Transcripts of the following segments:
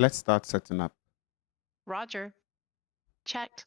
Let's start setting up. Roger. Check.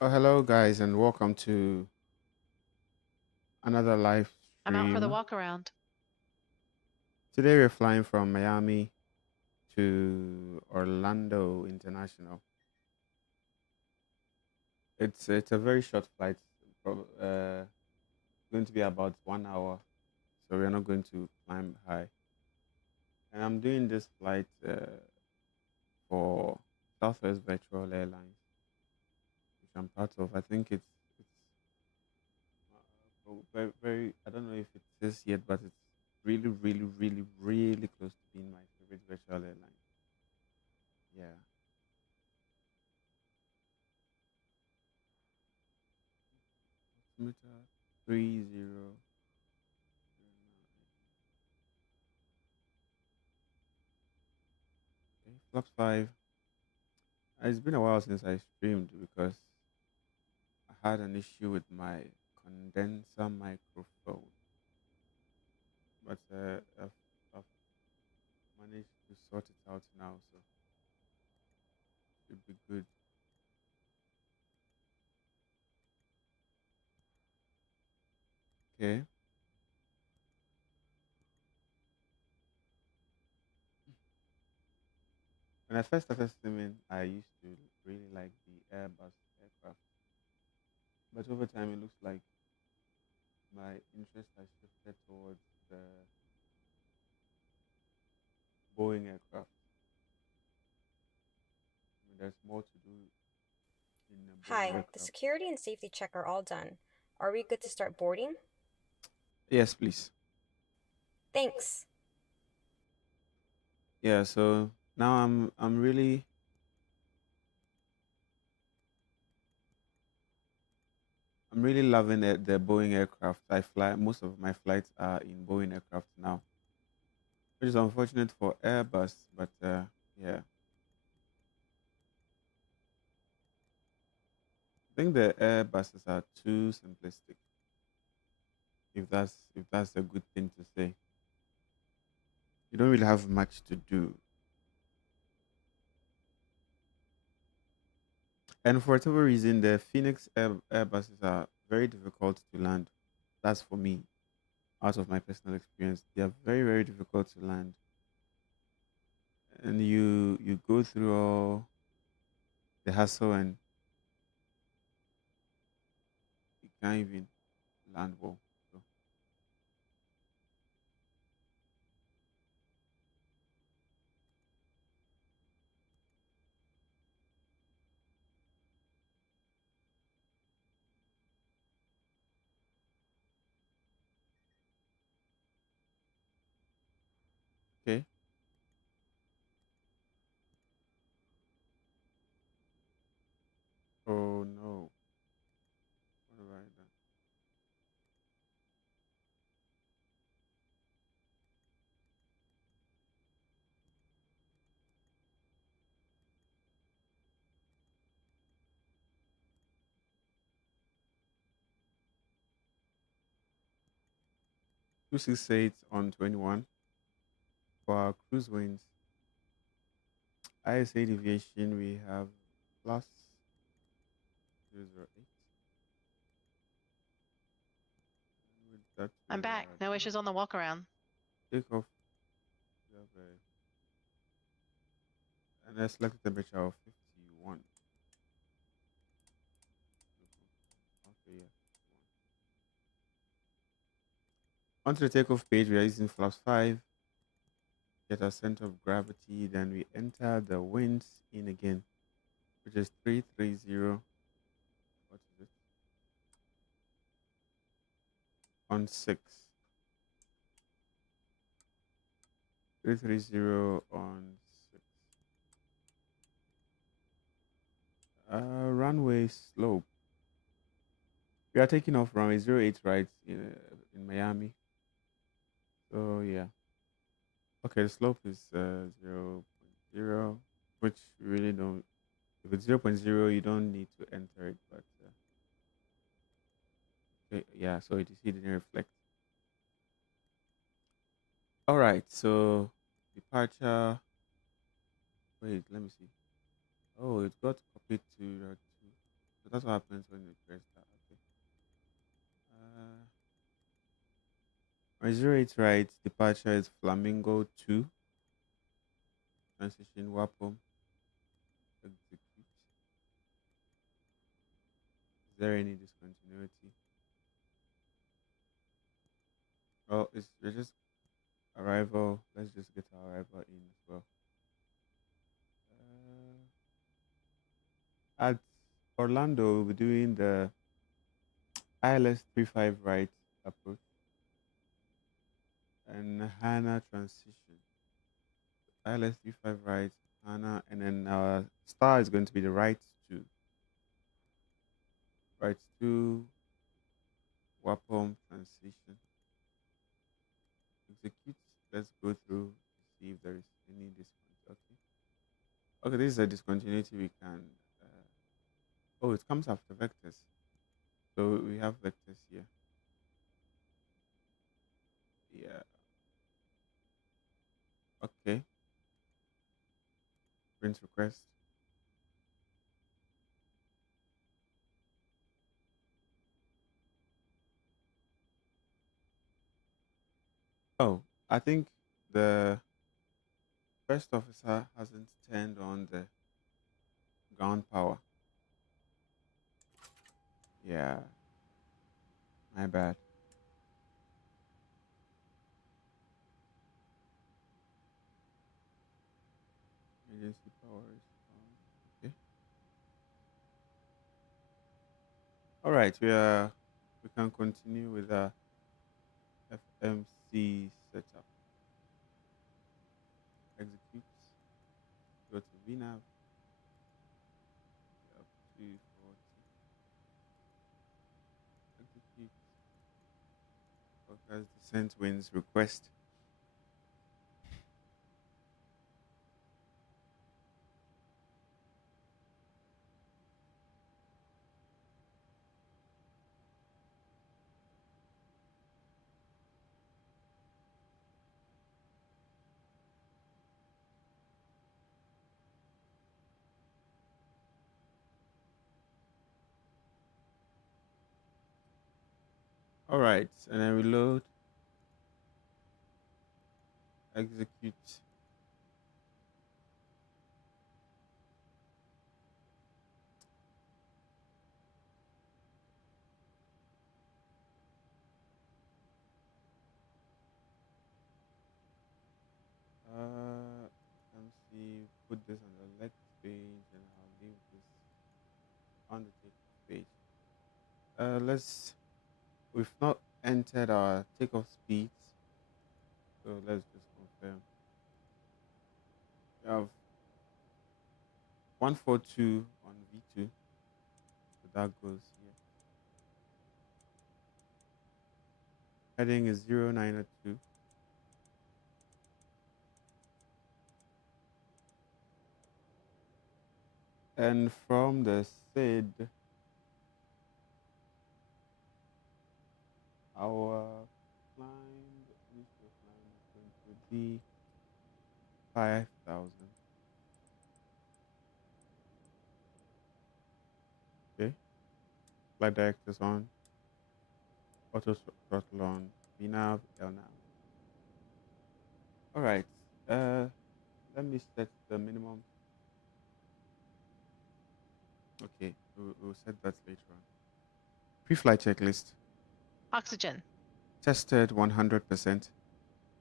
Oh, hello, guys, and welcome to another live I'm out for the stream. walk around. Today, we're flying from Miami to Orlando International. It's a very short flight, going to be about 1 hour, so we're not going to climb high. And I'm doing this flight for Southwest Virtual Airlines, which I'm part of. I think it's very, very. I don't know if it is yet, but it's really, really, really, really close to being my favorite virtual airline. Yeah. Altimeter 30. Okay, Flux 5. It's been a while since I streamed because I had an issue with my condenser microphone, but I've managed to sort it out now, so it should be good. Okay. When I first started streaming, I used to really like the Airbus aircraft, but over time, it looks like my interest has shifted towards the Boeing aircraft. I mean, there's more to do in a Boeing Hi, the aircraft. security and safety check are all done. Are we good to start boarding? Yes, please. Thanks. Yeah. So now I'm I'm really loving it, the Boeing aircraft. I fly most of my flights are in Boeing aircraft now, which is unfortunate for Airbus, but yeah, I think the Airbuses are too simplistic. If that's a good thing to say, you don't really have much to do, and for whatever reason, the Phoenix Airbuses are very difficult to land. That's for me, out of my personal experience. They are very very difficult to land, and you go through all the hassle and you can't even land well. So okay. Oh no. What have I done? 268 on 21 for our cruise winds. ISA deviation we have plus 008. And with that I'm we back. are No done. issues on the walk around. Take off. We have an air select temperature of 51. Okay, yeah. 51. Onto the takeoff page, we are using flaps 5. Get our center of gravity. Then we enter the winds in again, which is 330. What is it? On 6. 330 on 6. Runway slope. We are taking off runway 08 right in Miami. So yeah. Okay, the slope is 0 0.0, which we really don't. If it's 0 0.0, you don't need to enter it. But okay, yeah, so it, you see, it didn't reflect. All right, so departure. Wait, let me see. Oh, it got copied to route 2. So that's what happens when you press that. Okay. My 08 right, departure is Flamingo 2, transition Wapom, execute. Is there any discontinuity? Oh, it's just arrival. Let's just get our arrival in as well. At Orlando, we'll be doing the ILS 35 right approach and HANA transition. ILS 35 right, HANA, and then our star is going to be the right to Wapom transition. Execute. Let's go through to see if there is any discontinuity. Okay. Okay, this is a discontinuity we can. Oh, it comes after vectors. So we have vectors here. Yeah. Okay. Print request. Oh, I think the first officer hasn't turned on the ground power. Yeah, my bad. Emergency power is on. Okay. All right. We can continue with the FMC setup. Execute. Go to VNAV. Up to 40. That's descent winds request. All right, and then reload, execute. Let me see. Put this on the next page, and I'll leave this on the takeoff page. Let's. We've not entered our takeoff speeds, so let's just confirm. We have 142 on V2, so that goes here. Heading is 092. And from the SID, our climb, initial climb is going to be 5,000. Okay, flight directors on, auto throttle on, VNAV, LNAV. All right, let me set the minimum. Okay, we'll set that later on. Pre-flight checklist. Oxygen. Tested 100%.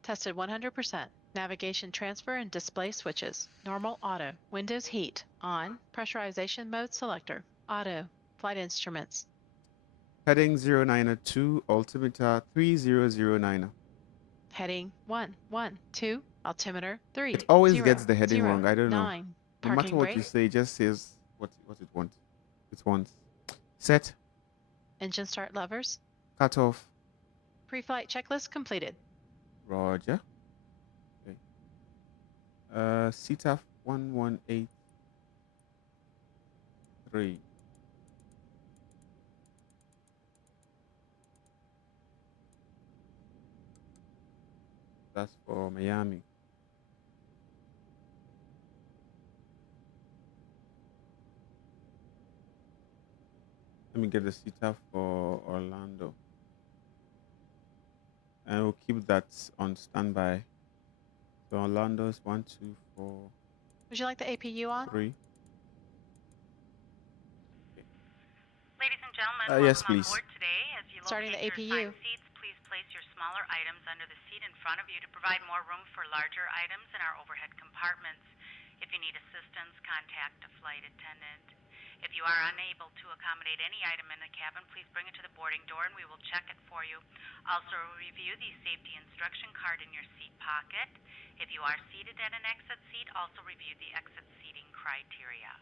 Tested 100%. Navigation transfer and display switches. Normal auto. Windows heat. On. Pressurization mode selector. Auto. Flight instruments. Heading 092, altimeter 3009. Heading 112. Altimeter 3. It always gets the heading wrong. I don't know. 9. No matter Parking what you brake. say, it just says what it wants. It wants. Set. Engine start levers. Cut off. Pre-flight checklist completed. Roger. Okay. CTAF 1183. That's for Miami. Let me get the CTAF for Orlando. And we'll keep that on standby. So Orlando's 1, 2, 4, Would you like the APU on? 3. Ladies and gentlemen, Yes, welcome on please. board today. As you Starting locate the your APU. assigned seats, please place your smaller items under the seat in front of you to provide more room for larger items in our overhead compartments. If you need assistance, contact a flight attendant. If you are unable to accommodate any item in the cabin, please bring it to the boarding door and we will check it for you. Also, review the safety instruction card in your seat pocket. If you are seated at an exit seat, also review the exit seating criteria.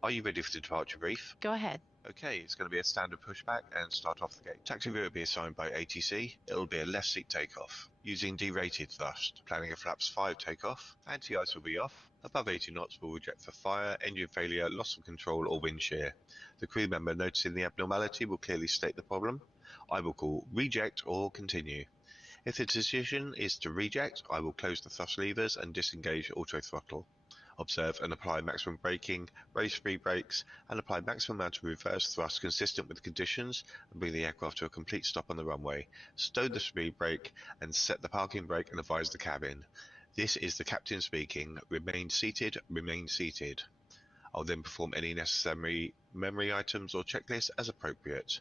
Are you ready for the departure brief? Go ahead. Okay, it's going to be a standard pushback and start off the gate. Taxi route will be assigned by ATC. It'll be a left seat takeoff. Using derated thrust. Planning a flaps 5 takeoff. Anti-ice will be off. Above 80 knots will reject for fire, engine failure, loss of control or wind shear. The crew member noticing the abnormality will clearly state the problem. I will call reject or continue. If the decision is to reject, I will close the thrust levers and disengage auto throttle. Observe and apply maximum braking, raise free brakes, and apply maximum amount of reverse thrust consistent with the conditions, and bring the aircraft to a complete stop on the runway. Stow the speed brake and set the parking brake and advise the cabin. This is the captain speaking. Remain seated, remain seated. I'll then perform any necessary memory items or checklists as appropriate.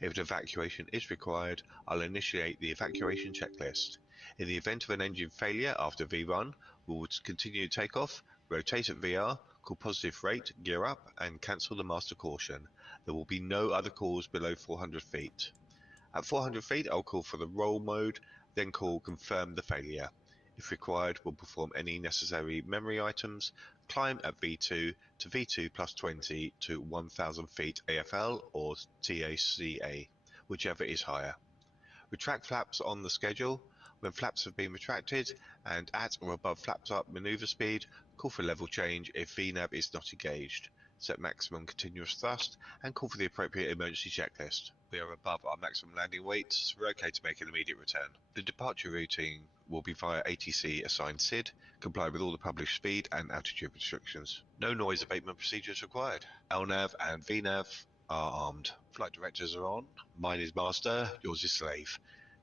If an evacuation is required, I'll initiate the evacuation checklist. In the event of an engine failure after V1, we will continue takeoff, rotate at VR, call positive rate, gear up, and cancel the master caution. There will be no other calls below 400 feet. At 400 feet, I'll call for the roll mode, then call confirm the failure. If required, we'll perform any necessary memory items, climb at V2 to V2 plus 20 to 1000 feet AFL or TACA, whichever is higher. Retract flaps on the schedule. When flaps have been retracted and at or above flaps up maneuver speed, call for level change if VNAV is not engaged. Set maximum continuous thrust and call for the appropriate emergency checklist. We are above our maximum landing weight, so we're okay to make an immediate return. The departure routing will be via ATC assigned SID, comply with all the published speed and altitude restrictions. No noise abatement procedures required. LNAV and VNAV are armed. Flight directors are on. Mine is master, yours is slave.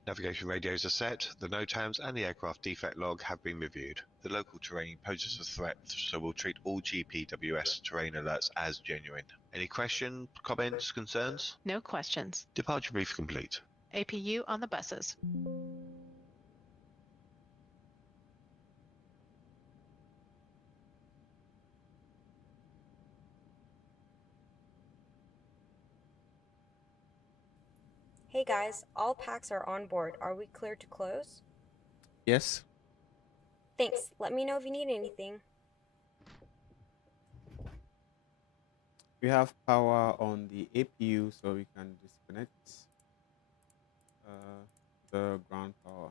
Navigation radios are set, the NOTAMs and the aircraft defect log have been reviewed. The local terrain poses a threat, so we'll treat all GPWS terrain alerts as genuine. Any questions, comments, concerns? No questions. Departure brief complete. APU on the buses. Hey guys, all packs are on board. Are we clear to close? Yes. Thanks. Let me know if you need anything. We have power on the APU, so we can disconnect the ground power.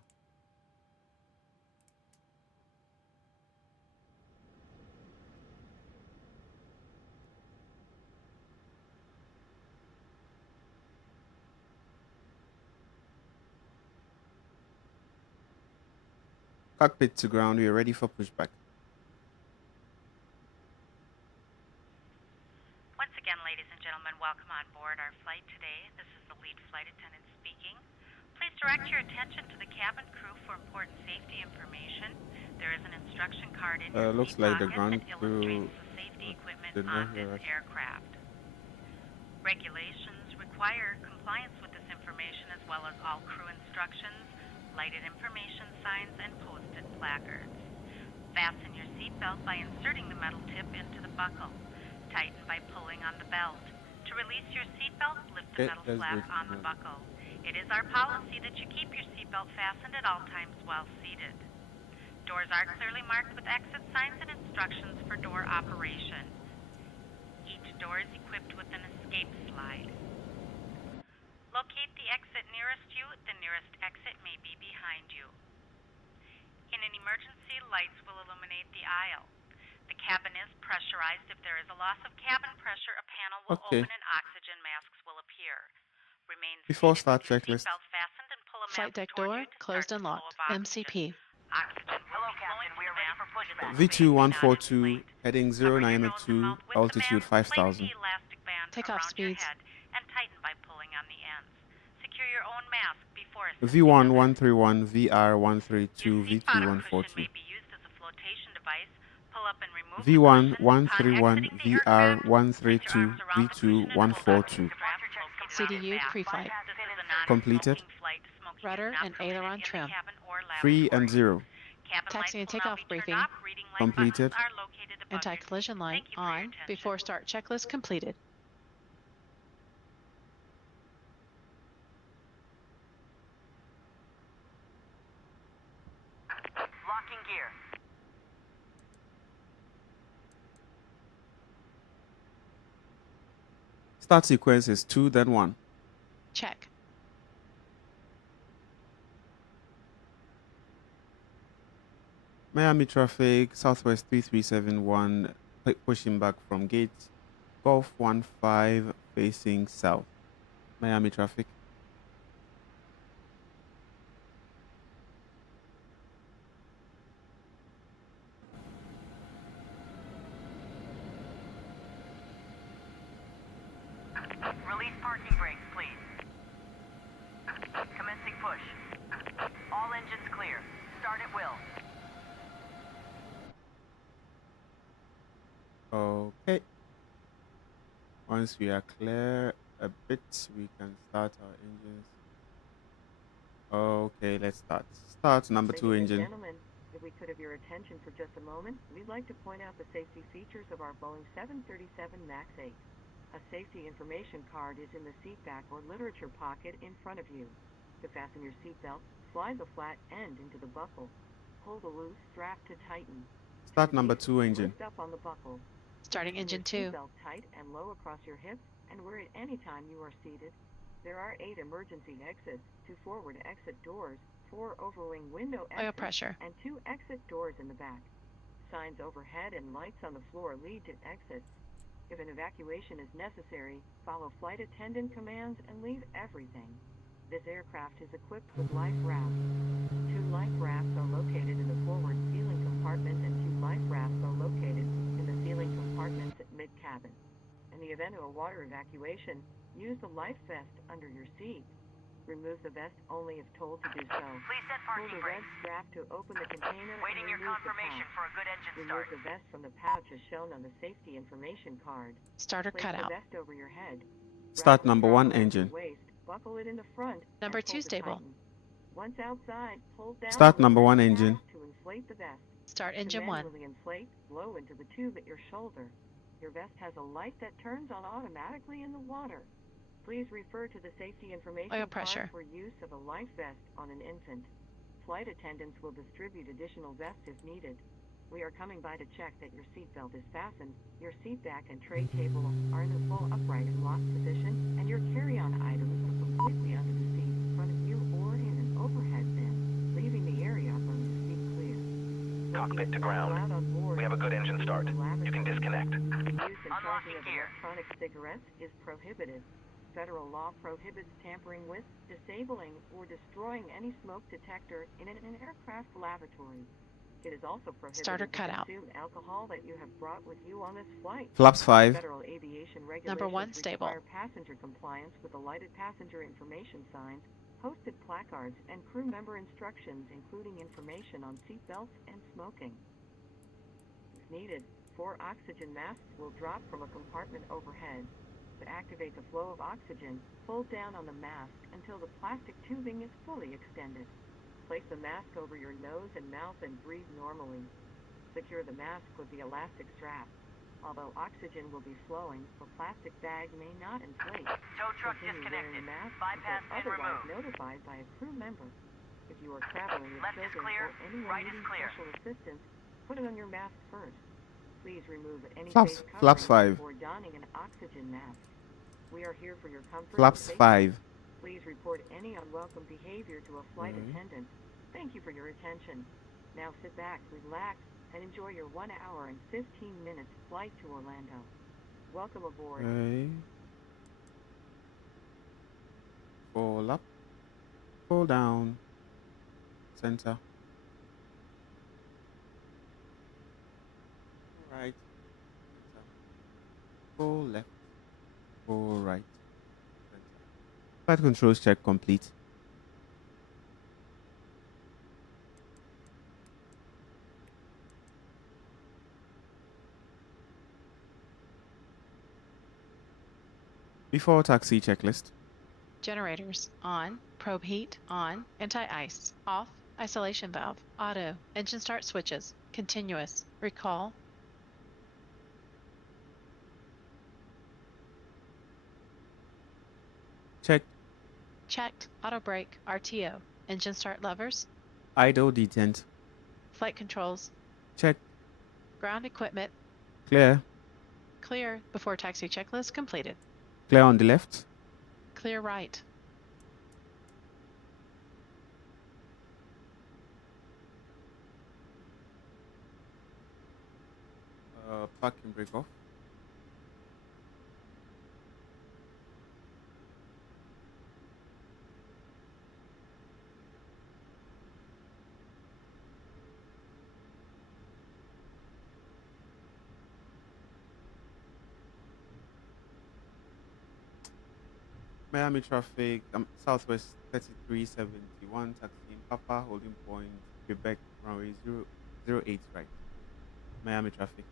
Cockpit to ground, we are ready for pushback. Once again, ladies and gentlemen, welcome on board our flight today. This is the lead flight attendant speaking. Please direct your attention to the cabin crew for important safety information. There is an instruction card in your Looks seat like the pocket ground that crew illustrates the safety equipment did not on hear this us. aircraft. Regulations require compliance with this information as well as all crew instructions, lighted information signs, and posted placards. Fasten your seatbelt by inserting the metal tip into the buckle. Tighten by pulling on the belt. To release your seatbelt, lift the metal Let's flap wait on the buckle. It is our policy that you keep your seatbelt fastened at all times while seated. Doors are clearly marked with exit signs and instructions for door operation. Each door is equipped with an escape slide. Locate the exit nearest you. The nearest exit may be behind you. In an emergency, lights will illuminate the aisle. The cabin is pressurized. If there is a loss of cabin pressure, a panel will Okay. open and oxygen masks will appear. Remain Before seated start with your checklist. seatbelt fastened and pull a Flight mask deck toward door you to closed start and the flow locked. of oxygen. MCP. Oxygen will be flowing through the mask to the V2 space not 142, inflate. heading Cover your nose and 0902, mouth with the altitude mask, place 5000. the elastic band Takeoff around your speeds. head and tighten by pulling on the ends. Secure your own mask before V1 assisting others. 131, VR Your 132, seat V2 bottom cushion 142. may be used as a flotation device. Pull up and remove the V1 cushion. Upon 131, exiting the VR aircraft, place your 132, arms around the V2 cushion and pull back the 142. strap located on CDU your back. pre-flight. This is a Completed. non-smoking flight. Smoking Rudder is not and permitted aileron in the trim. cabin or 3 and lavatory. 0. Cabin Taxi and lights will now takeoff be turned briefing. off. Reading light Completed. buttons are located above your Anti-collision seat. light Thank you for your on. attention. Before start checklist completed. Locking gear. Start sequence is 2, then 1. Check. Miami traffic, Southwest 3371, pushing back from gate. Golf 15 facing south. Miami traffic. Release parking brakes, please. Commencing push. All engines clear. Start at will. Okay. Once we are clear a bit, we can start our engines. Okay, let's start. Start number two Ladies and engine. gentlemen, if we could have your attention for just a moment, we'd like to point out the safety features of our Boeing 737 MAX 8. A safety information card is in the seat back or literature pocket in front of you. To fasten your seatbelt, slide the flat end into the buckle. Pull the loose strap to tighten. Start To number release, two engine. lift up on the buckle. Starting Fasten your engine 2. seatbelt tight and low across your hips and wear it any time you are seated. There are 8 emergency exits, 2 forward exit doors, 4 overwing window Oil exits, pressure. and 2 exit doors in the back. Signs overhead and lights on the floor lead to exits. If an evacuation is necessary, follow flight attendant commands and leave everything. This aircraft is equipped with life rafts. 2 life rafts are located in the forward ceiling compartment and 2 life rafts are located in the ceiling compartments at mid-cabin. In the event of a water evacuation, use the life vest under your seat. Remove the vest only if told to do so. Please set Pull parking the red brakes. strap to open the container Waiting and your remove the confirmation pouch. for a good engine Remove start. the vest from the pouch as shown on the safety information card. Starter Place the cutout. vest over your head. Start Wrap the number strap one around engine. your waist, buckle it in the front, Number and pull 2 to stable. tighten. Once outside, pull down Start on the number red one strap engine. to inflate the vest. Start To engine 1. manually inflate, blow into the tube at your shoulder. Your vest has a light that turns on automatically in the water. Please refer to the safety information Oil card pressure. for use of a life vest on an infant. Flight attendants will distribute additional vests if needed. We are coming by to check that your seatbelt is fastened, your seat back and tray table are in a full upright and locked position, and your carry-on items are completely under the seat in front of you or in an overhead bin, leaving the area from your seat clear. Cockpit to ground. We have a good engine start. You can disconnect. Use and charging Unlocking of gear. electronic cigarettes is prohibited. Federal law prohibits tampering with, disabling, or destroying any smoke detector in an aircraft lavatory. It is also prohibited Starter to cutout. consume alcohol that you have brought with you on this flight. Flaps 5. Federal aviation Number 1 regulations stable. require passenger compliance with the lighted passenger information signs, posted placards, and crew member instructions including information on seat belts and smoking. If needed, 4 oxygen masks will drop from a compartment overhead. To activate the flow of oxygen, pull down on the mask until the plastic tubing is fully extended. Place the mask over your nose and mouth and breathe normally. Secure the mask with the elastic strap. Although oxygen will be flowing, the plastic bag may not inflate. Tow truck Continue wearing disconnected. the mask Bypass until pin otherwise removed. notified by a crew member. If you are traveling with Left is children clear, or anyone right is needing clear. special assistance, put it on your mask first. Please remove any Flaps face flaps covering 5. before donning an oxygen mask. We are here for your comfort and Flaps safety. 5. Please report any unwelcome behavior to a flight Okay. attendant. Thank you for your attention. Now sit back, relax, and enjoy your 1 hour and 15 minutes flight to Orlando. Welcome aboard. Okay. Pull up. Pull down. Center. Right. Center. Pull left. Pull right. Center. Flight controls check complete. Before taxi checklist. Generators. On. Probe heat. On. Anti-ice. Off. Isolation valve. Auto. Engine start switches. Continuous. Recall. Check. Checked. Auto brake. RTO. Engine start levers. Idle detent. Flight controls. Check. Ground equipment. Clear. Clear. Before taxi checklist completed. Clear on the left. Clear right. Parking brake off. Miami traffic, Southwest 3371, taxiing Papa, holding point, Quebec, runway 008 right. Miami traffic.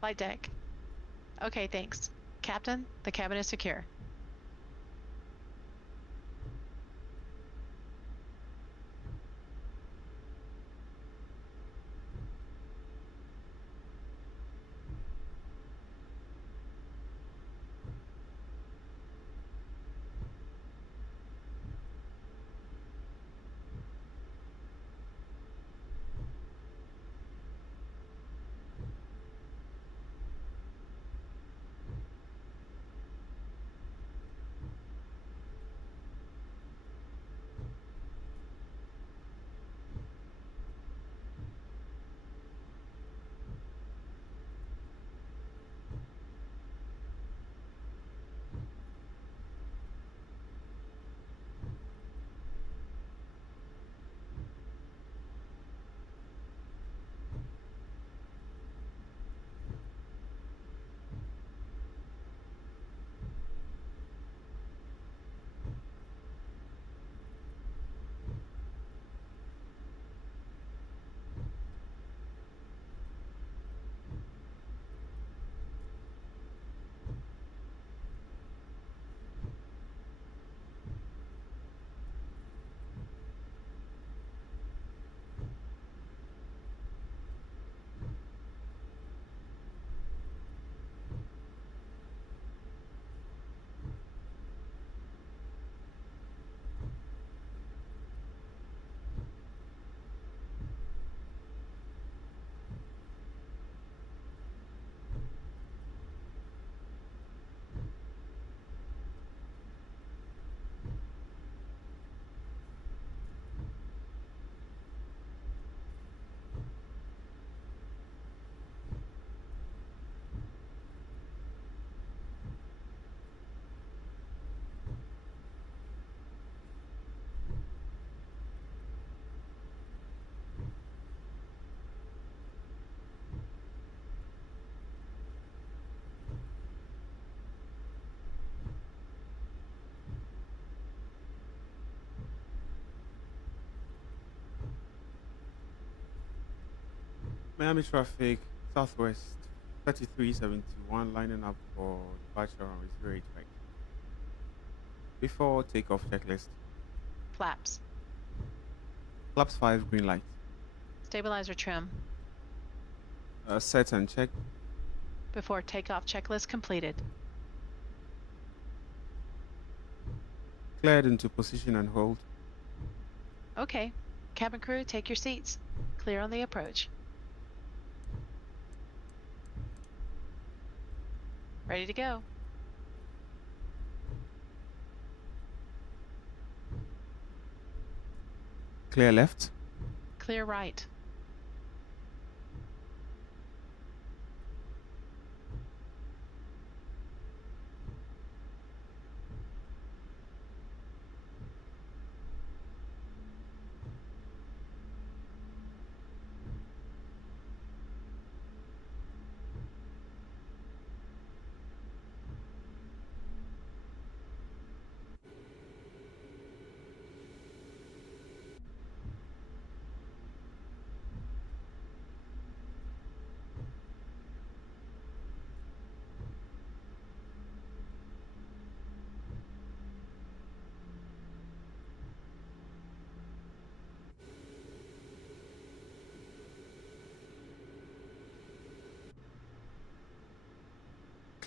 Flight deck. Okay, thanks. Captain, the cabin is secure. Miami traffic, Southwest 3371, lining up for departure on 08 right. Before takeoff checklist, Flaps. flaps 5, green light. Stabilizer trim. Set and check, Before takeoff checklist completed. cleared into position and hold. Okay. Cabin crew, take your seats. Clear on the approach. Ready to go. Clear left, Clear right.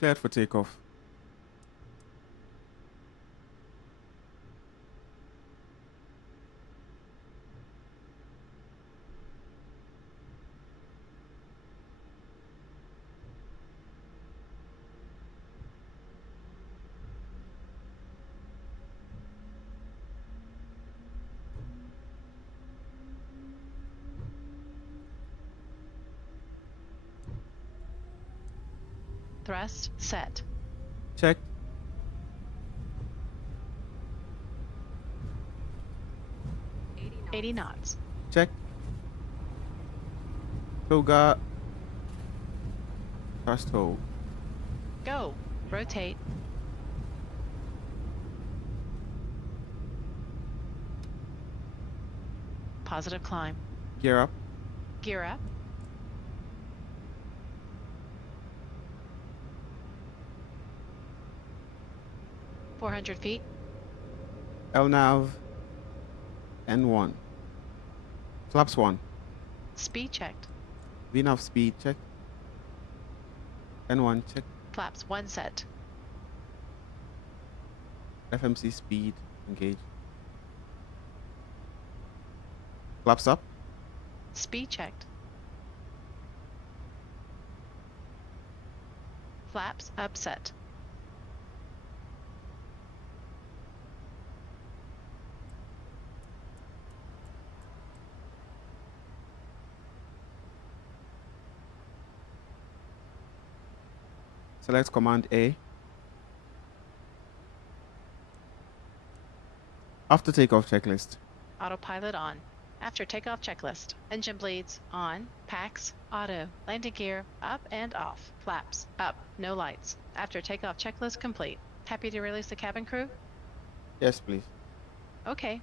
cleared for takeoff. Thrust set. Checked, 80 knots. checked. Toga, thrust hold. Go. Rotate. Positive climb. Gear up, Gear up. 400 feet. LNAV N1. Flaps 1. Speed checked. VNAV speed check. N1 check. Flaps 1 set. FMC speed engage. Flaps up. Speed checked. Flaps upset. Select Command A. After takeoff checklist. Autopilot on. After takeoff checklist. Engine bleeds on. Packs auto. Landing gear up and off. Flaps up. No lights. After takeoff checklist complete. Happy to release the cabin crew? Yes, please. Okay.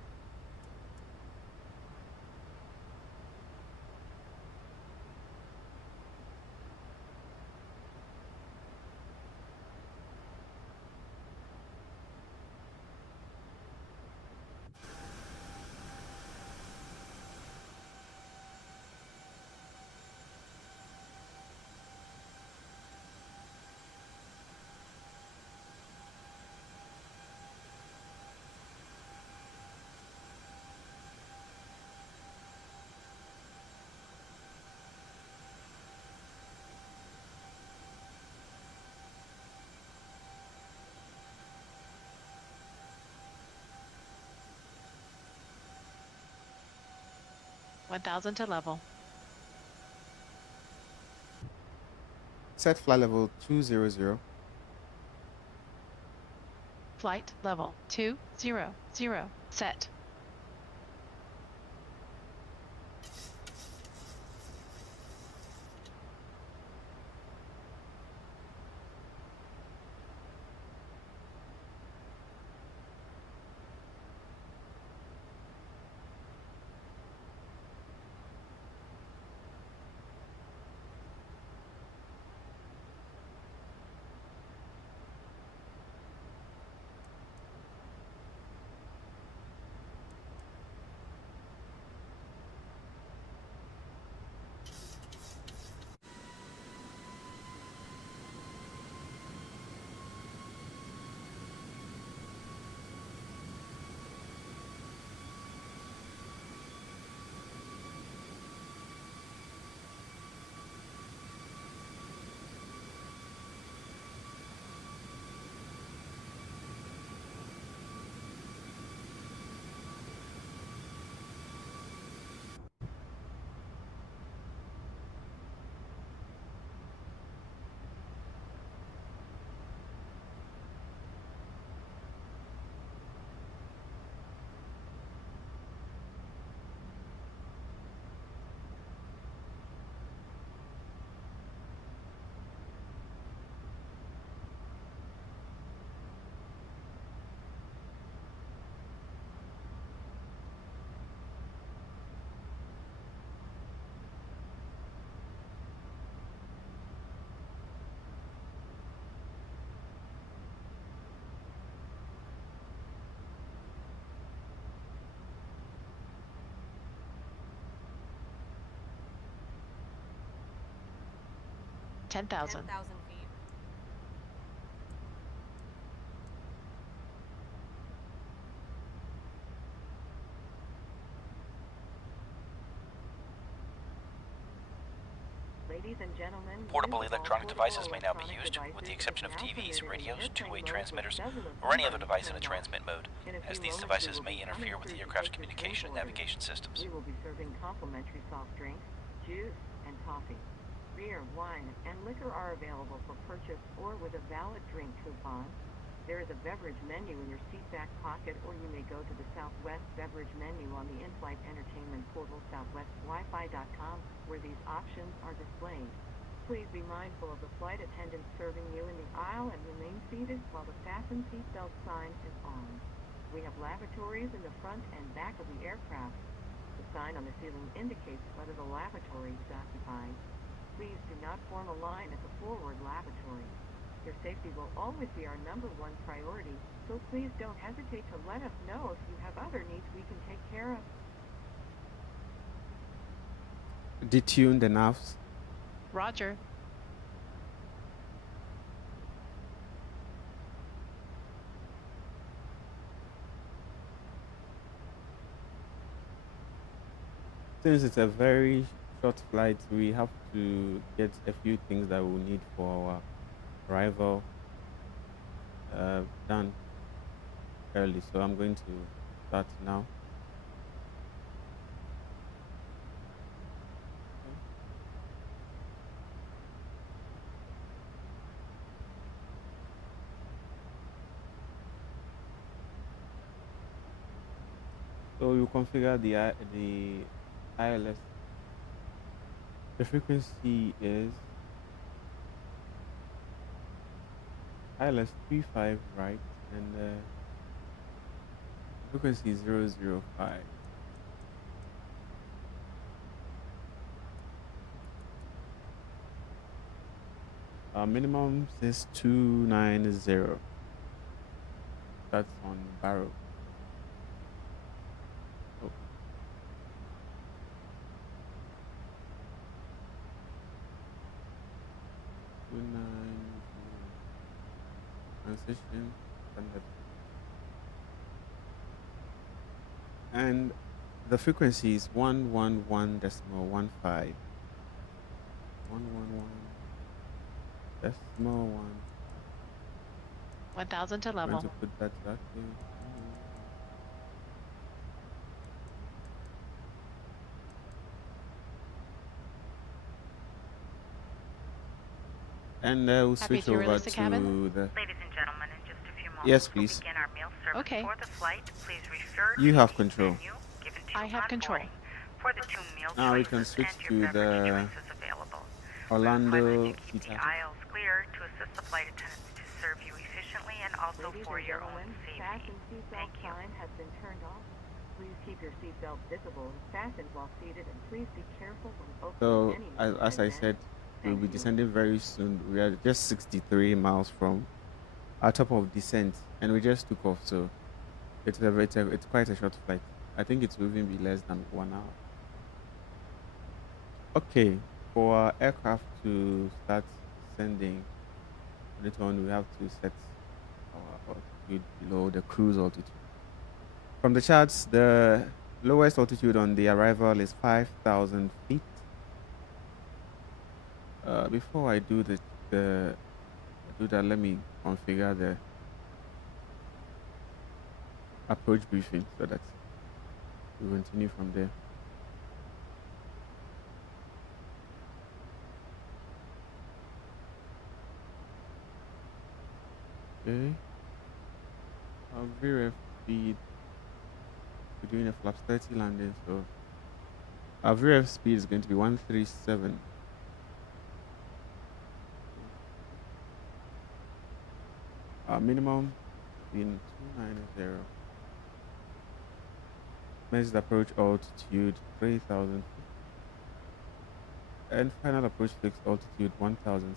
$1,000 to level. Set flight level 200. Flight level 200. Set. $10,000. 10,000 feet. Ladies and gentlemen, Portable use all electronic devices may now be electronic used, with the devices exception of now TVs, permitted in radios, airplane two-way mode transmitters, with several or any other buttons device in a turned off. transmit mode, In a as few these moments, devices we will may be interfere coming with the through to aircraft's take your communication and drink orders. navigation systems. We will be serving complimentary soft drinks, juice, and coffee. Beer, wine, and liquor are available for purchase or with a valid drink coupon. There is a beverage menu in your seat back pocket, or you may go to the Southwest beverage menu on the in-flight entertainment portal southwestwifi.com, where these options are displayed. Please be mindful of the flight attendant serving you in the aisle and remain seated while the fasten seatbelt sign is on. We have lavatories in the front and back of the aircraft. The sign on the ceiling indicates whether the lavatory is occupied. Please do not form a line at the forward lavatory. Your safety will always be our #1 priority, so please don't hesitate to let us know if you have other needs we can take care of. Detune the nerves. Roger. Since it's a very short flight, we have to get a few things that we'll need for our arrival done early. So I'm going to start now. Okay. So you configure the ILS. The frequency is ILS 35, right? And the frequency is 005. Our minimum is 290. That's on Barrow. Oh, 290. Transition standard. And the frequency is 111.15. 111.15. 1,000 to I'm going level. to put that back in. And we'll Happy switch to over release the cabin? to the. Ladies and gentlemen, in just a few moments, Yes, we'll please. begin our meal service Okay. for the flight. Please refer You to have the control. menu given to I you have on control. boarding for the 2 meal Now we choices can switch and to your beverage the choices available. We request that Orlando you keep the seat. aisles clear to assist the flight attendants to serve you efficiently and also Ladies for and your own gentlemen, safety. fasten seatbelt Thank you. sign has been turned off. Please keep your seatbelt visible and fastened while seated, and please be careful when opening So any as I overhead said, vent. we'll Thank be you. descending very soon. We are just 63 miles from our top of descent, and we just took off. So it's quite a short flight. I think it will even be less than 1 hour. Okay, for our aircraft to start descending on its own, we have to set our altitude below the cruise altitude. From the charts, the lowest altitude on the arrival is 5,000 feet. Before I do that, let me configure the approach briefing so that we continue from there. Okay. Our VREF speed, we're doing a flaps 30 landing, so our VREF speed is going to be 137. Our minimum being 290. Measured approach altitude 3,000 feet. And final approach fixed altitude 1,600.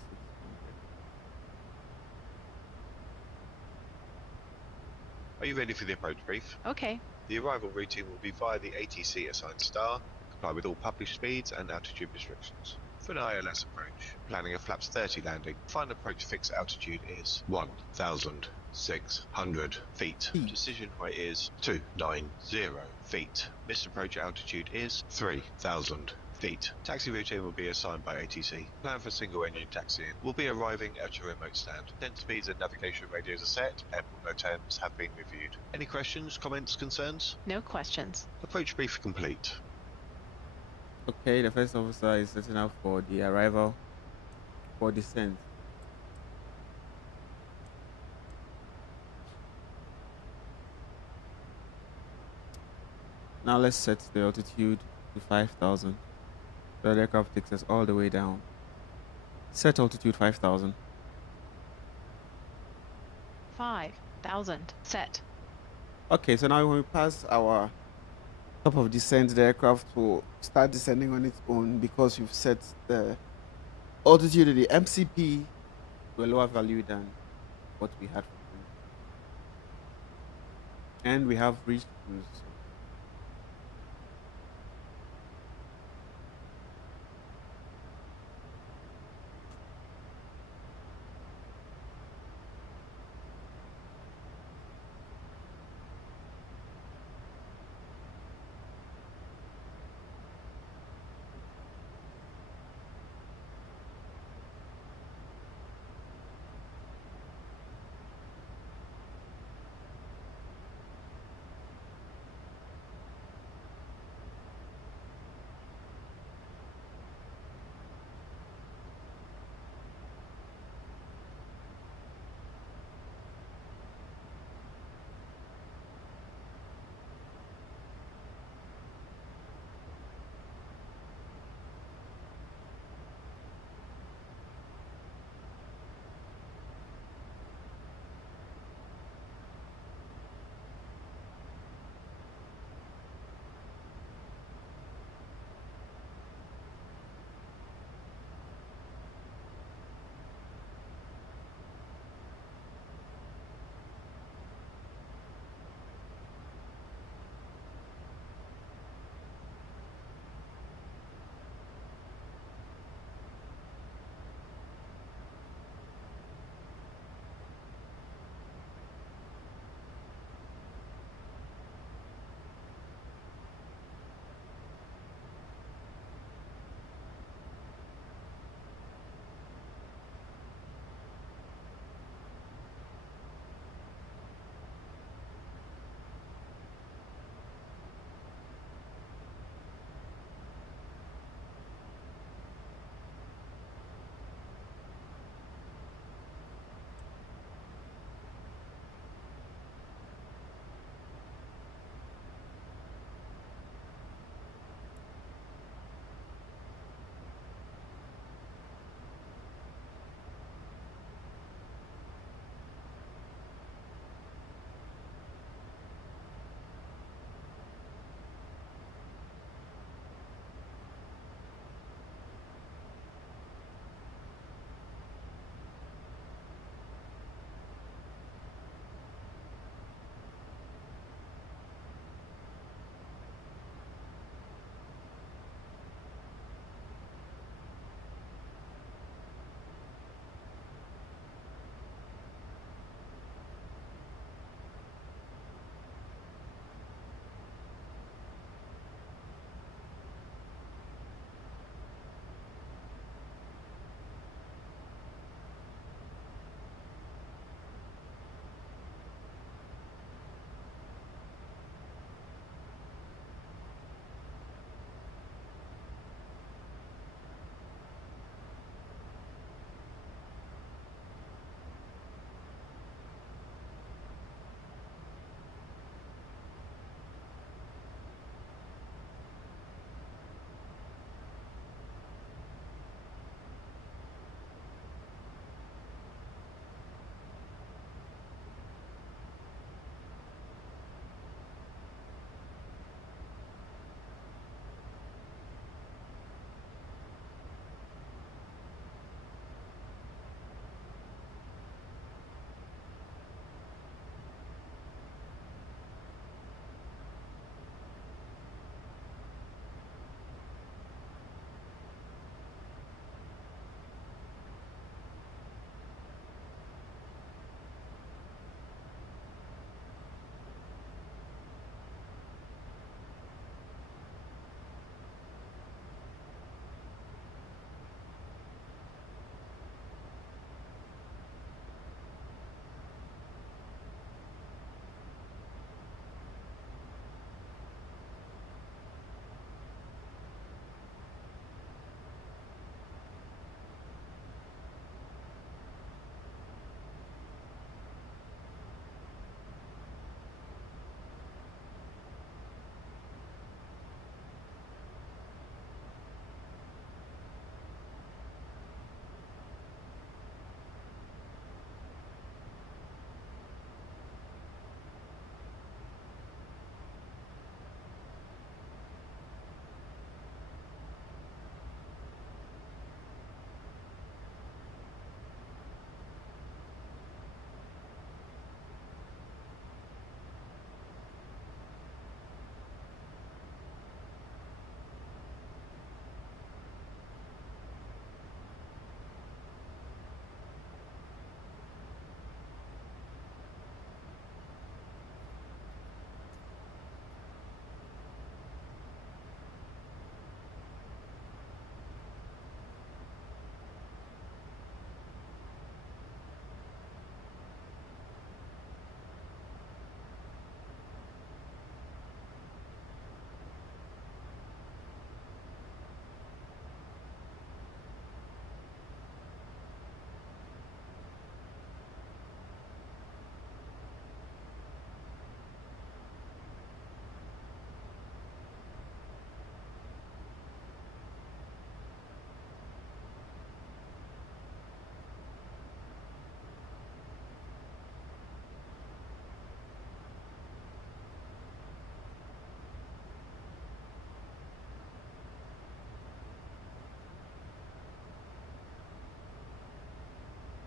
Are you ready for the approach brief? Okay. The arrival routine will be via the ATC assigned star, comply with all published speeds and altitude restrictions. For an ILS approach, planning a flaps 30 landing, final approach fixed altitude is 1,600 feet. Decision height is 290 feet. Missed approach altitude is 3,000 feet. Taxi routine will be assigned by ATC. Plan for single engine taxiing. Will be arriving at your remote stand. Descent speeds and navigation radios are set. Airport NOTAMs have been reviewed. Any questions, comments, concerns? No questions. Approach brief complete. Okay, the first officer is setting up for the arrival for descent. Now let's set the altitude to 5,000. The aircraft takes us all the way down. Set altitude 5,000. 5,000. Set. Okay, so now when we pass our top of descent, the aircraft will start descending on its own because we've set the altitude of the MCP to a lower value than what we had from them. And we have reached cruise. So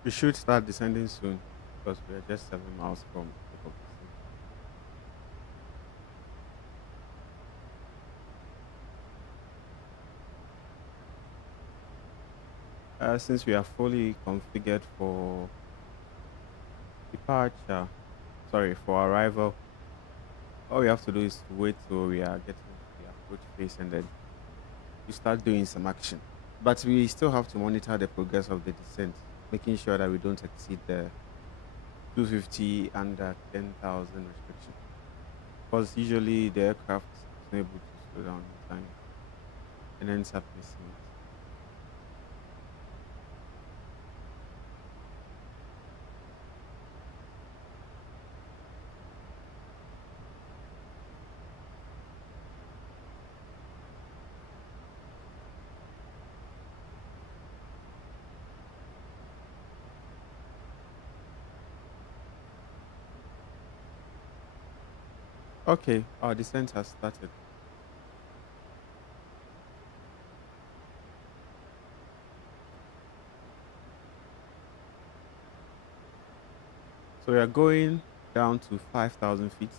We should start descending soon because we are just 7 miles from tip of descent. Since we are fully configured for departure, sorry, for arrival, all we have to do is to wait till we are getting to the approach phase and then we start doing some action. But we still have to monitor the progress of the descent, making sure that we don't exceed the 250 under 10,000 restriction. Because usually the aircraft is not able to slow down in time and ends up missing it. Okay, our descent has started. So we are going down to 5,000 feet,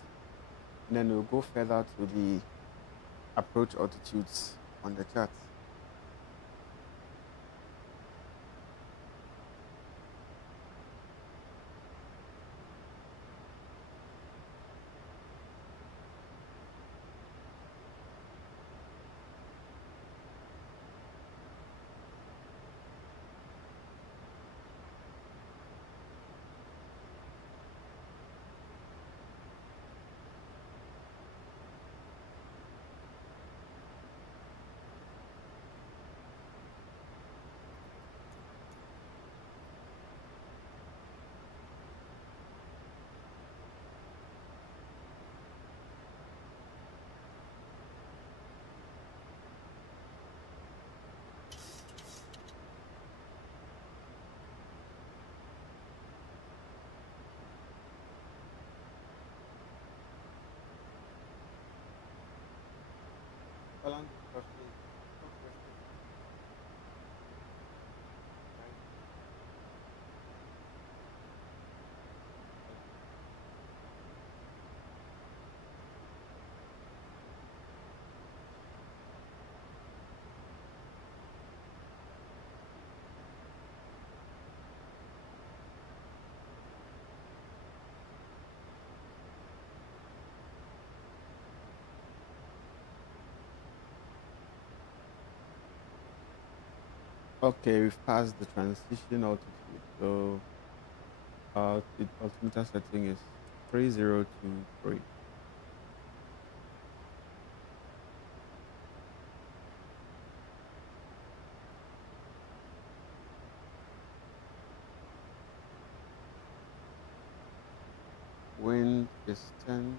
and then we'll go further to the approach altitudes on the chart. Alan, roughly southwest of right, Alan. Okay, we've passed the transition altitude. So the altimeter setting is 3023. Wind is 10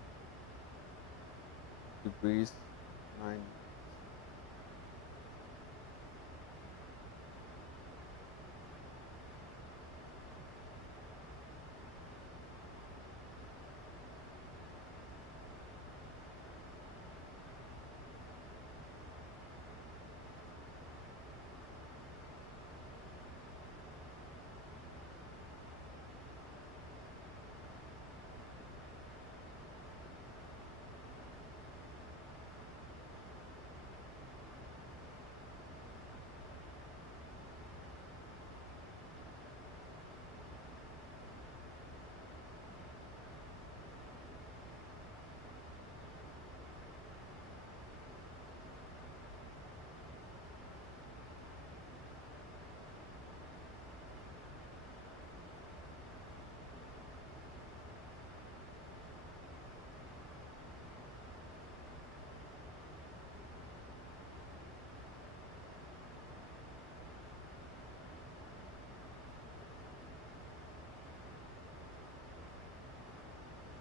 degrees 9 minutes.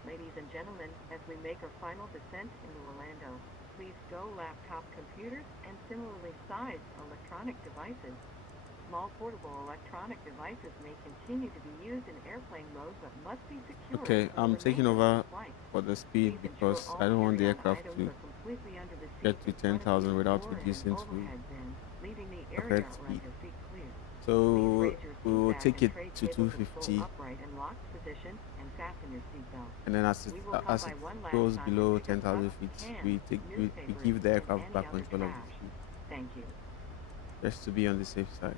Ladies and gentlemen, as we make our final descent into Orlando, please stow laptop computers and similarly sized electronic devices. Small portable electronic devices may continue to be used in airplane mode but must be secured Okay, for the I'm taking remainder of over the flight. for the Please speed ensure because I all don't want the carry-on aircraft items to are completely under the get seat to in front of you 10,000 without or an reducing to overhead bin, leaving the area perfect around speed. your feet clear. Please So raise your we seat will back take and it tray to tables in full 250, upright and locked position and fasten your seatbelt. and then We will come as by it one last goes time to below pick up 10,000 cups, feet, cans, we newspapers, give the and aircraft any back other control of the trash. seat, Thank you. just to be on the safe side.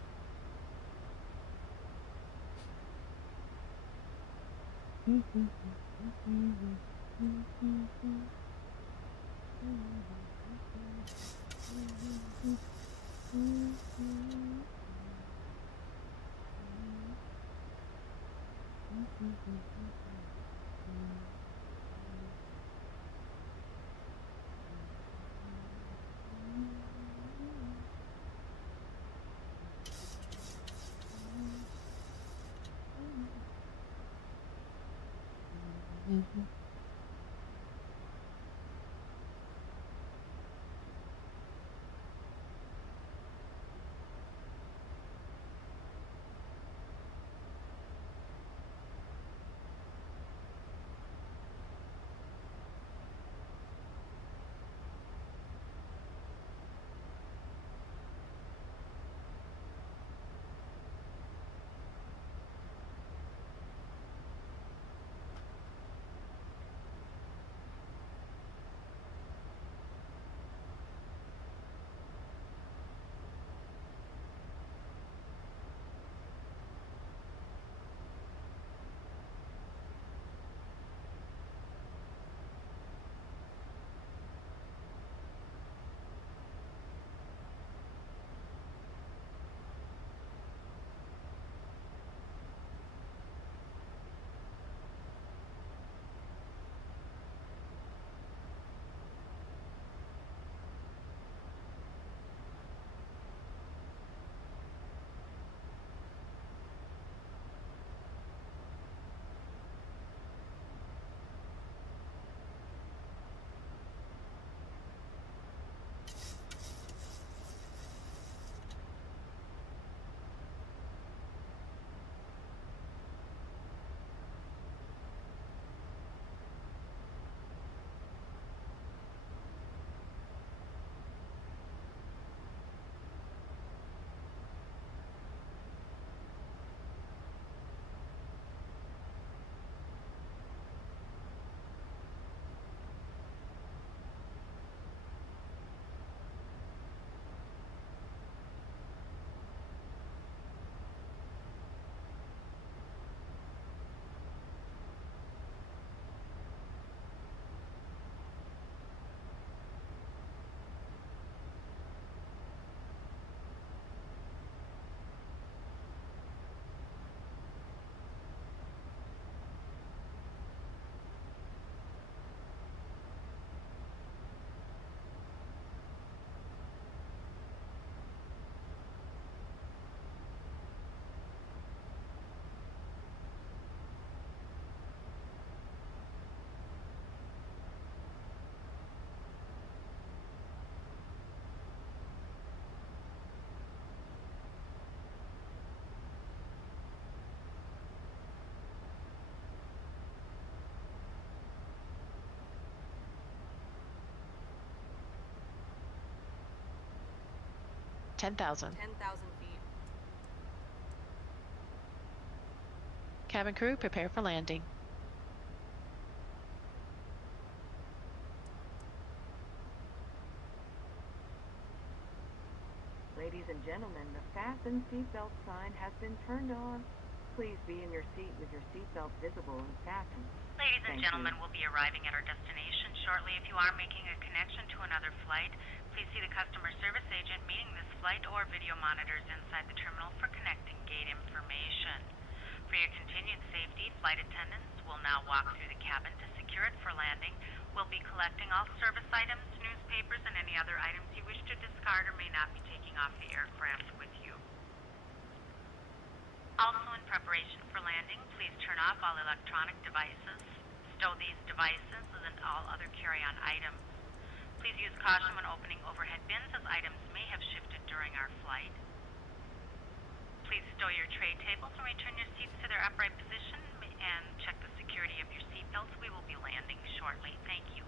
Mhm. 10,000. 10,000 feet. Cabin crew, prepare for landing. Ladies and gentlemen, the fasten seatbelt sign has been turned on. Please be in your seat with your seatbelt visible and fastened. Ladies and Thank gentlemen, you. we'll be arriving at our destination shortly. If you are making a connection to another flight, please see the customer service agent meeting this flight or video monitors inside the terminal for connecting gate information. For your continued safety, flight attendants will now walk through the cabin to secure it for landing. We'll be collecting all service items, newspapers, and any other items you wish to discard or may not be taking off the aircraft with you. Also, in preparation for landing, please turn off all electronic devices. Stow these devices and all other carry-on items. Please use caution when opening overhead bins as items may have shifted during our flight. Please stow your tray tables and return your seats to their upright position and check the security of your seatbelts. We will be landing shortly. Thank you.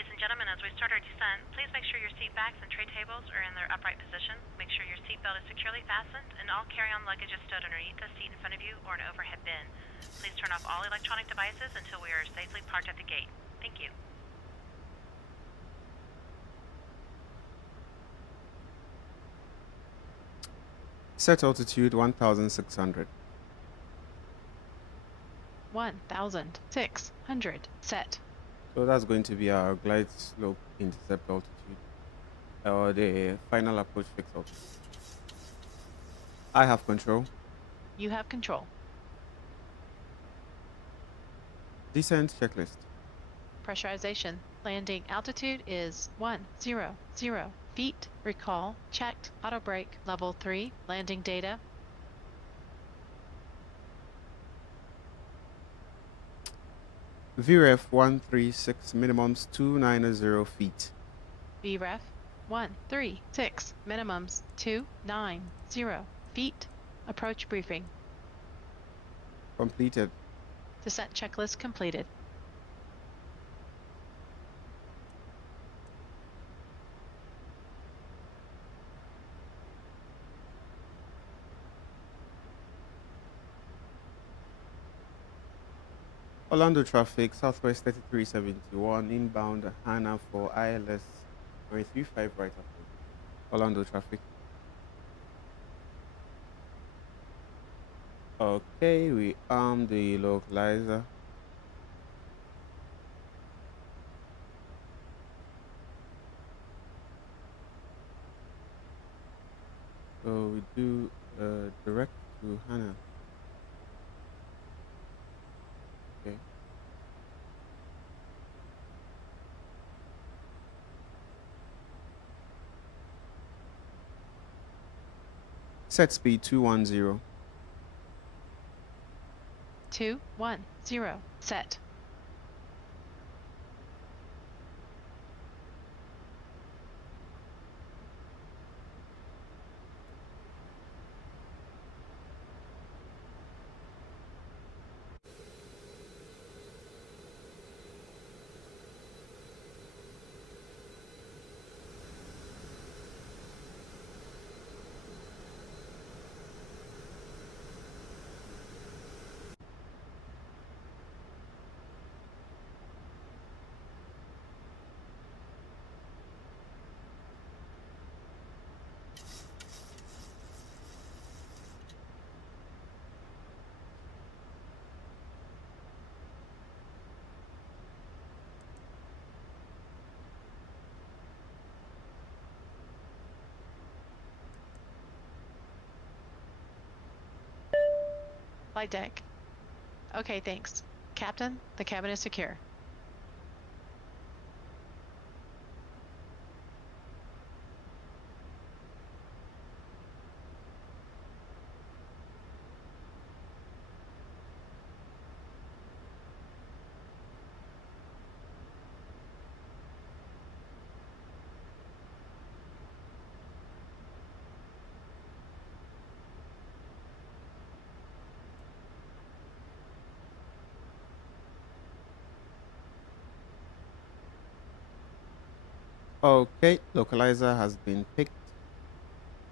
Ladies and gentlemen, as we start our descent, please make sure your seat backs and tray tables are in their upright position. Make sure your seat belt is securely fastened and all carry-on luggage is stowed underneath the seat in front of you or an overhead bin. Please turn off all electronic devices until we are safely parked at the gate. Thank you. Set altitude 1,600. 1,600. Set. So that's going to be our glide slope intercept altitude, or the final approach fix altitude. I have control. You have control. Descent checklist. Pressurization. Landing altitude is 100 feet. Recall. Checked. Auto brake. Level 3. Landing data. VREF 136, minimums 290 feet. VREF 136. Minimums 290 feet. Approach briefing. Completed. Descent checklist completed. Orlando traffic, Southwest 3371, inbound Hana for ILS 335 right approach. Orlando traffic. Okay, we arm the localizer. So we do direct to Hana. Okay. Set speed 210. 210. Set. Flight deck. Okay, thanks. Captain, the cabin is secure. Okay, localizer has been picked.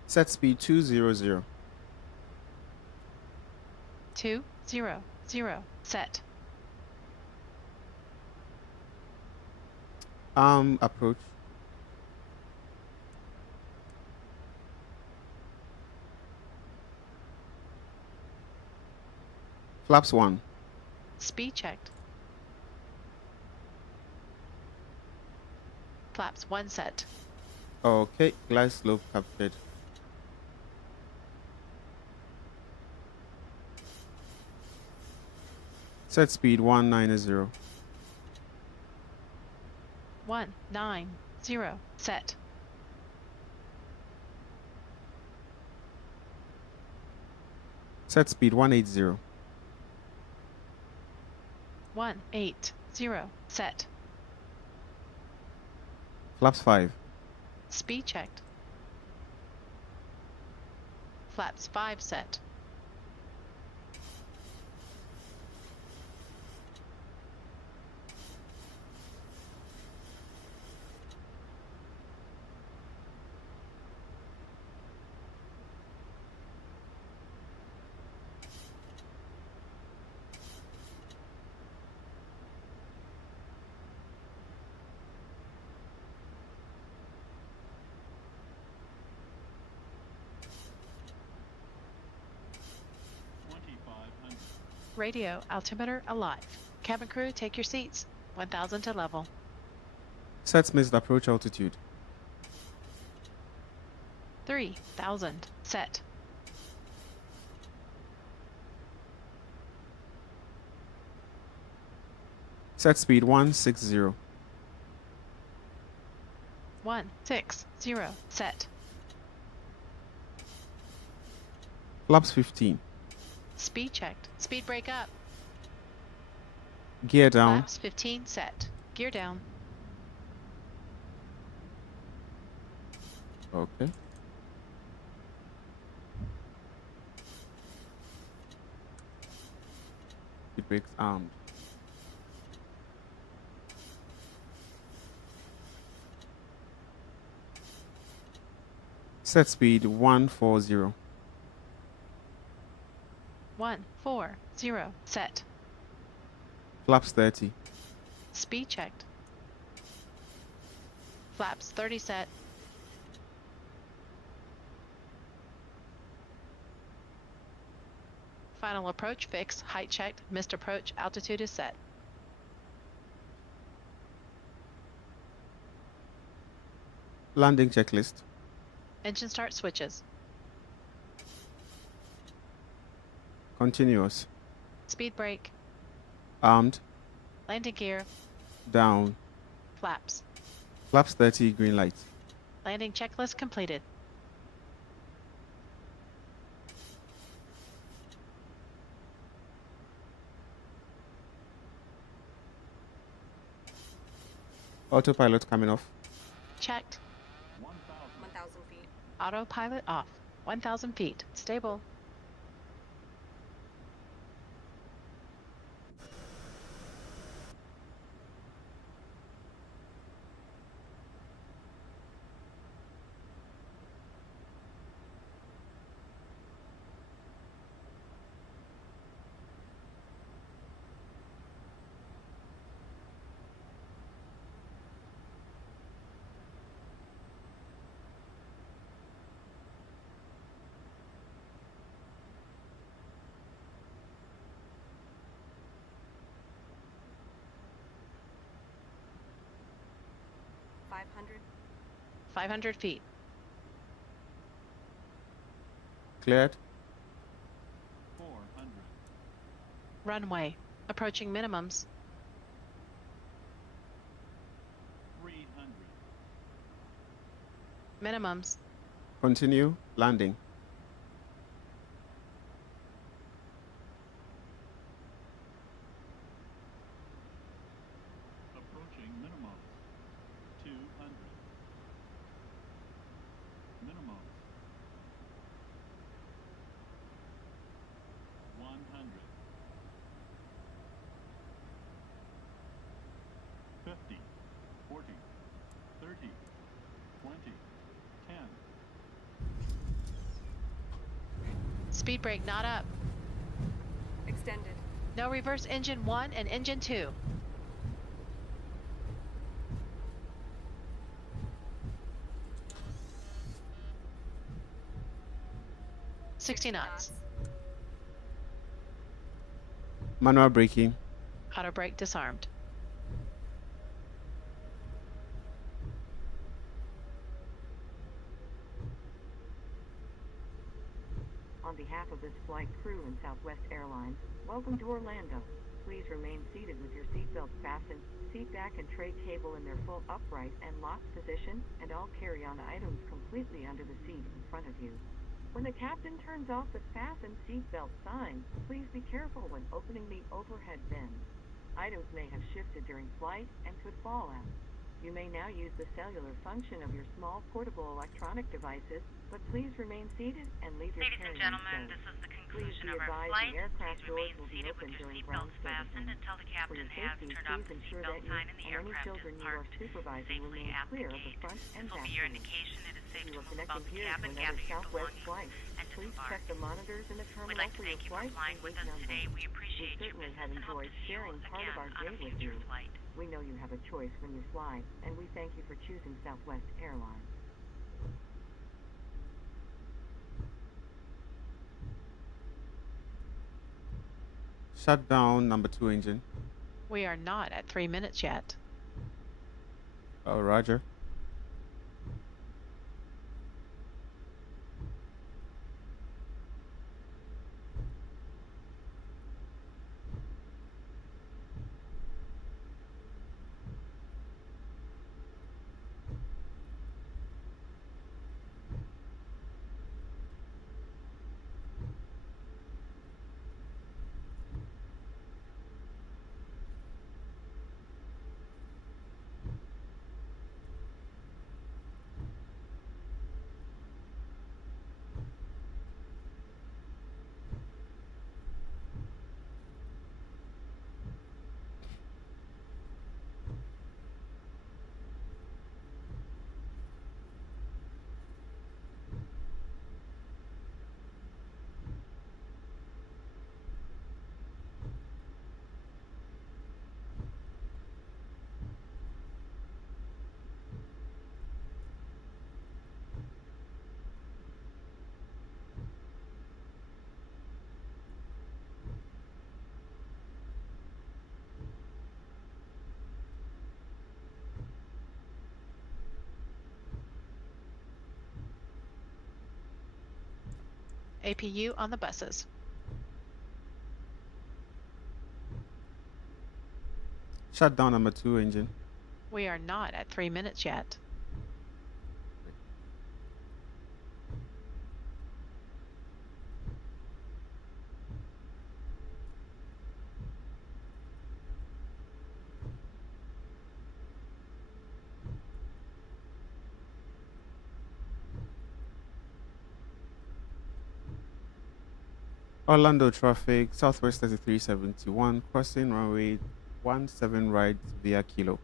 Set speed 200. 200. Set. Approach. Flaps 1. Speed checked. Flaps 1 set. Okay, glide slope captured. Set speed 190. 190. Set. Set speed 180. 180. Set. Flaps 5. Speed checked. Flaps 5 set. Radio altimeter alive. Cabin crew, take your seats. 1000 to level. Set missed approach altitude. 3000. Set. Set speed 160. 160. Set. Flaps 15. Speed checked. Speed break up. Gear down. Flaps 15 set. Gear down. Okay. Speed brakes armed. Set speed 140. 140. Set. Flaps 30. Speed checked. Flaps 30 set. Final approach fix. Height checked. Missed approach. Altitude is set. Landing checklist. Engine start switches. Continuous. Speed brake. Armed. Landing gear. Down. Flaps. Flaps 30. Green light. Landing checklist completed. Autopilot coming off. Checked. 1,000 feet. Autopilot off. 1000 feet. Stable. $500. 500 feet. Cleared. 400. Runway. Approaching minimums. 300. Minimums. Continue. Landing. Approaching minimum. 200. Minimum. 100. 50. 40. 30. 20. 10. Speed brake not up. Extended. No reverse engine 1 and engine 2. $60 knots. Manual braking. Auto brake disarmed. On behalf of this flight crew and Southwest Airlines, welcome to Orlando. Please remain seated with your seatbelts fastened, seat back and tray table in their full upright and locked position, and all carry-on items completely under the seat in front of you. When the captain turns off the fasten seatbelt sign, please be careful when opening the overhead bins. Items may have shifted during flight and could fall out. You may now use the cellular function of your small portable electronic devices, but please remain seated and leave your Ladies and carry-on gentlemen, stowed. this is the Please conclusion be of our advised flight. the aircraft Please doors remain will be seated with open your during seatbelts ground fastened servicing. until the For captain your has safety, turned off please the ensure seatbelt that you sign and the and any aircraft children is you are parked supervising safely remain at the clear of the gate. front and This will back be your doors. indication it is If safe you to are move about connecting the here to cabin, another gather your Southwest belongings, flight, and please disembark. check the monitors in the We'd terminal like to for your thank you for flight flying and with gate us number. today. We We appreciate your certainly business have and hope to enjoyed see you sharing part again of our on day a with future you. flight. We know you have a choice when you fly, and we thank you for choosing Southwest Airlines. Shut down number 2 engine. We are not at 3 minutes yet. Oh, Roger. APU on the buses. Shut down number 2 engine. We are not at 3 minutes yet. Orlando traffic, Southwest 3371, crossing runway 17 right via Kilo.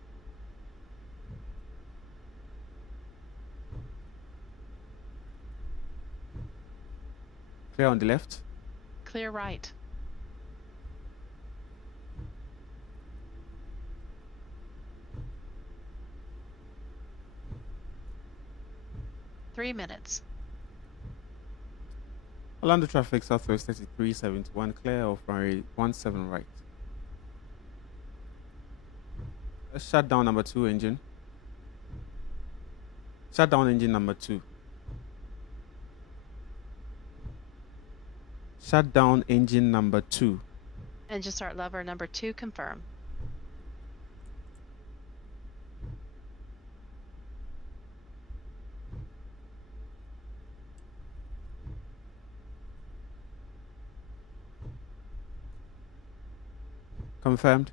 Clear on the left. Clear right. Three minutes. Orlando traffic, Southwest 3371, clear of runway 17 right. Shut down number 2 engine. Shut down engine number 2. Shut down engine number 2. Engine start lever number 2 confirm. Confirmed.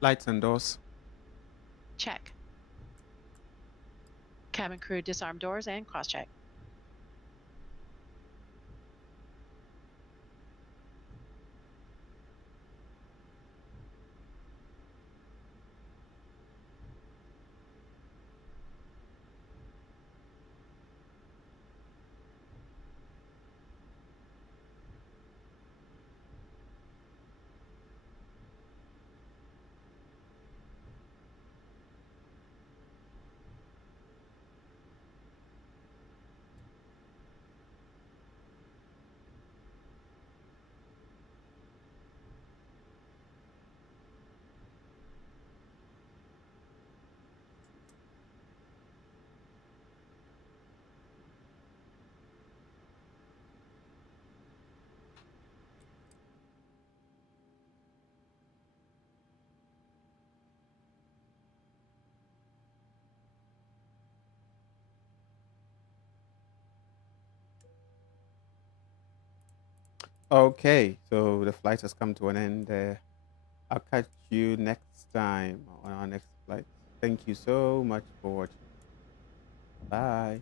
Lights and doors. Check. Cabin crew disarm doors and cross-check. Okay, so the flight has come to an end. I'll catch you next time on our next flight. Thank you so much for watching. Bye.